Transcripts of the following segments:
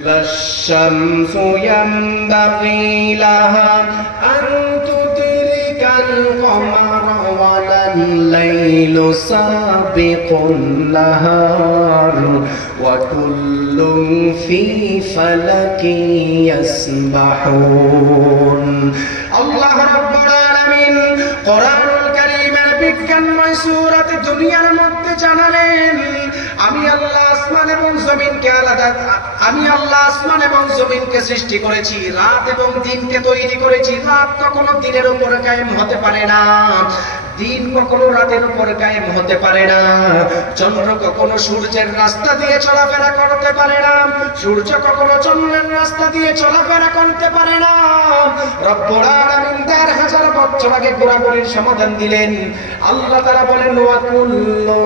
الشمس ينبغي لها أن تدرك القمر ولا الليل سابق النهار وكل في فلك يسبحون الله رب العالمين قرآن কারীমের বিজ্ঞানময় সূরাত দুনিয়ার মধ্যে জানালেন আমি আল্লাহ আসমান এবং জমিনকে আলাদা। আমি আল্লাহ আসমান এবং জমিনকে সৃষ্টি করেছি, রাত এবং দিনকে তৈরি করেছি। রাত কখনো দিনের উপর কায়েম হতে পারে না, দিন কখনো রাতের উপর কায়েম হতে পারে না। চন্দ্র কখনো সূর্যের রাস্তা দিয়ে চলাফেরা করতে পারে না, সূর্য কখনো চন্দ্রের রাস্তা দিয়ে চলাফেরা করতে পারে না। রব্বুল আলামিন হাজার বছর আগে ঘোরাঘুরির সমাধান দিলেন। আল্লাহ তাআলা বলেন, ওয়া কুল্লুম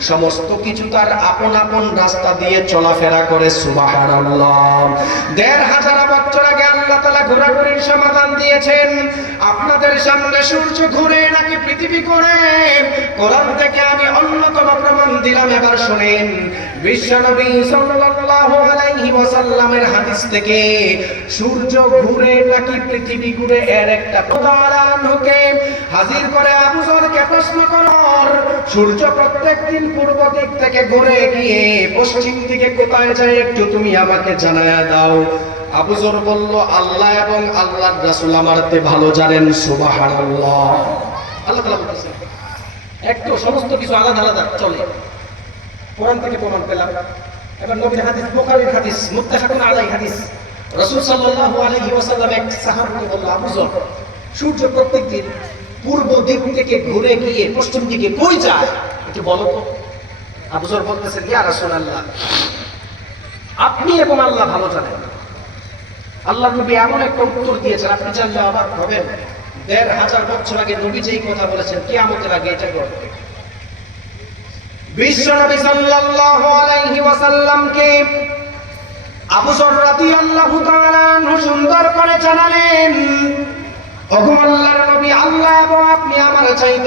সমস্ত কিছু তার আপন আপন রাস্তা দিয়ে চলাফেরা করে দেড় হাজার আল্লাহ ঘোরাঘুরির সমাধান দিয়েছেন। আপনাদের সামনে সূর্য ঘুরে নাকি পৃথিবী ঘুরে? কোরআন থেকে আমি অন্যতম প্রমাণ দিলাম, এবার শুনেন। বিশ্বনবী সাল্লাল্লাহু আলাইহি ওয়াসাল্লামের হাদিস থেকে সূর্য ঘুরে নাকি পৃথিবী ঘুরে এর একটা উদাহরণকে হাজির করে আবু যরকে প্রশ্ন করার, সূর্য প্রত্যেক দিন পূর্ব দিক থেকে ঘুরে গিয়ে পশ্চিম দিকে কোথায় যায় একটু তুমি আমাকে জানায়া দাও। আবু যর বলল, আল্লাহ এবং আল্লাহর রাসূল আমারতে ভালো জানেন, সুবহানাল্লাহ। আল্লাহ তাআলা বলতেছেন একটু সমস্ত কিছু আলাদা আলাদা, চলে। কোরআন থেকে প্রমাণ পেলাম। এবার নবীর হাদিস, বুখারীর হাদিস, মুত্তাফাকুন আলাইহি হাদিস। রাসূল সাল্লাল্লাহু আলাইহি ওয়াসাল্লাম এক সাহাবীকে বলল, আবু যর সূর্য প্রত্যেকদিন পূর্ব দিক থেকে ঘুরে গিয়ে পশ্চিম দিকে কই যায়? একটু বলো তো। আবু যর বলতেছেন, ইয়া রাসূলুল্লাহ, আপনি এবং আল্লাহ ভালো জানেন। আল্লাহ নবী এমন একটা উত্তর দিয়েছেন, আপনি জানলে অবাক হবেন। দেড় হাজার বছর আগে নবী যেই কথা বলেছেন, কিয়ামতের আগে এটা ঘটবে। বিশ্ব নবী সাল্লাল্লাহু আলাইহি ওয়াসাল্লামকে আবু যর রাদিয়াল্লাহু তাআলা সুন্দর করে আল্লাহ আপনি আমার চাইতে